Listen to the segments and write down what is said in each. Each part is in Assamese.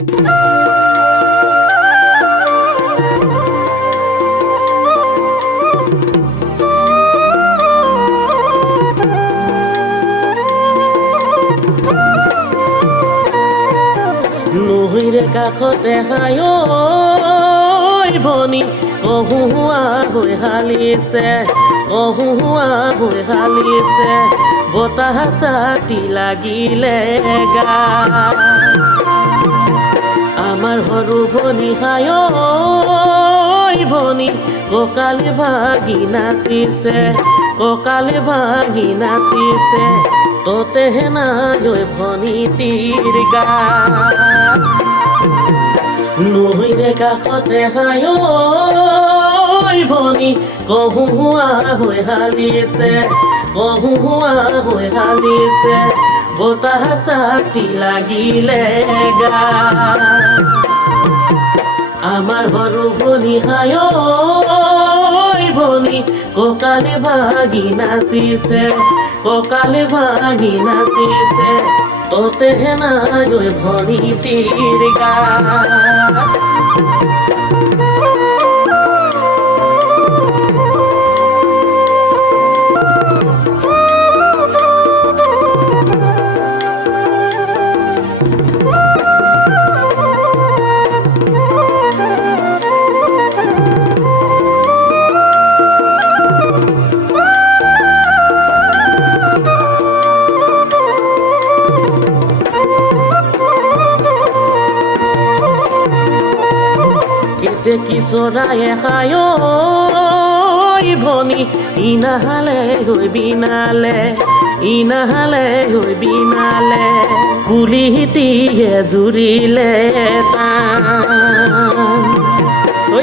নৈৰে কাষতে খায় ভনী কহুৱা হৈ হালিছে কহুৱা হৈ হালিছে বতাহ ছাতি লাগিলে গা আমাৰ সৰু ভনী খায় ভনী কঁকালে ভাগি নাচিছে কঁকালে ভাগি নাচিছে ততে নাই ভনী তীৰ গা নৈৰে কাষতে খায় ভনী কহুৱা হৈ হালিছে কহুৱা হৈ হালিছে বতাহ ছাতি লাগিলে গা আমাৰ সৰু ভনী খায় ভনী কঁকালে ভাগি নাচিছে কঁকালে ভাগি নাচিছে ততে নাই ভনী তীৰ গা দেখি চৰায়ে খায় ভনী ইনাহালে হৈ বিনালে ইনাহালে হৈ বিনালে কুলিটিয়ে জুৰিলে টান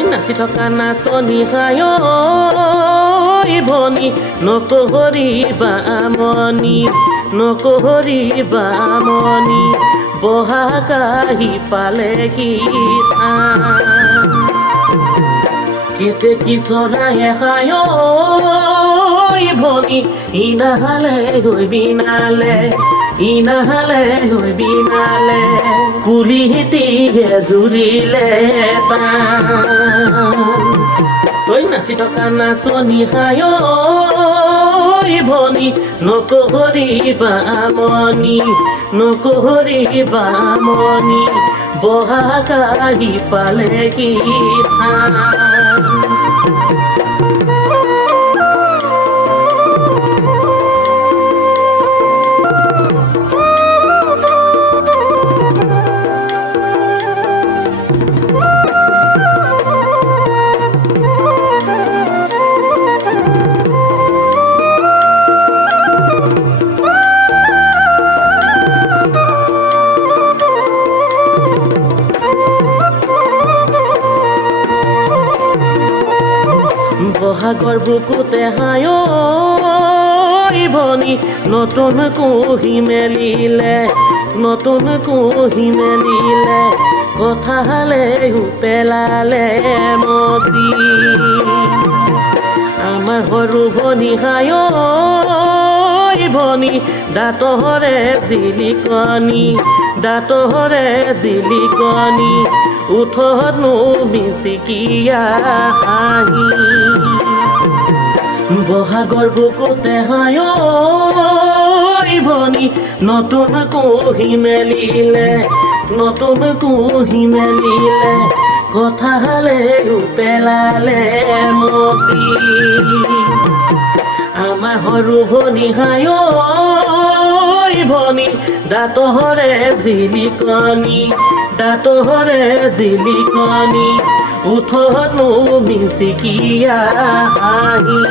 নাচি থকা নাচনি খায় ভনী নকৰিবা আমনি নকৰিবা আমনি বহাগ আহি পালে কি কেতে কি চৰায়ে খায় ভনী ইনাহালে হৈ বিনালে ইনাহালে হৈ বিনালে কুলিটিয়ে জুৰিলে টান নাচি থকা নাচনি খায় ভনী নকৰিবা আমনি নকৰিবা আমনি বহাগ আহি পালে কি বহাগৰ বুকুতে খায় ভনী নতুন কুহি মেলিলে নতুন কুহি মেলিলে কথালে পেলালে মচি আমাৰ সৰু ভনী খায় ভনী দাঁতৰে জিলিকনি দাঁতৰে জিলিকনি উঠনো মিচিকিয়া হাঁহি বহাগৰ বুকুতে খায় ভনী নতুন কুহি মেলিলে নতুন কুহি মেলিলে কথালে পেলালে মচি আমাৰ সৰু ভনী খায় ভনী দাঁতৰে জিলিকনি দাঁতৰে জিলিকনি উঠনো মিচিকিয়া হাঁহি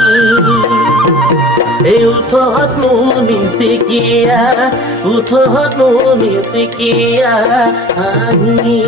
এই উঠনো মিচিকিয়া উঠনো মিচিকিয়া হাঁহি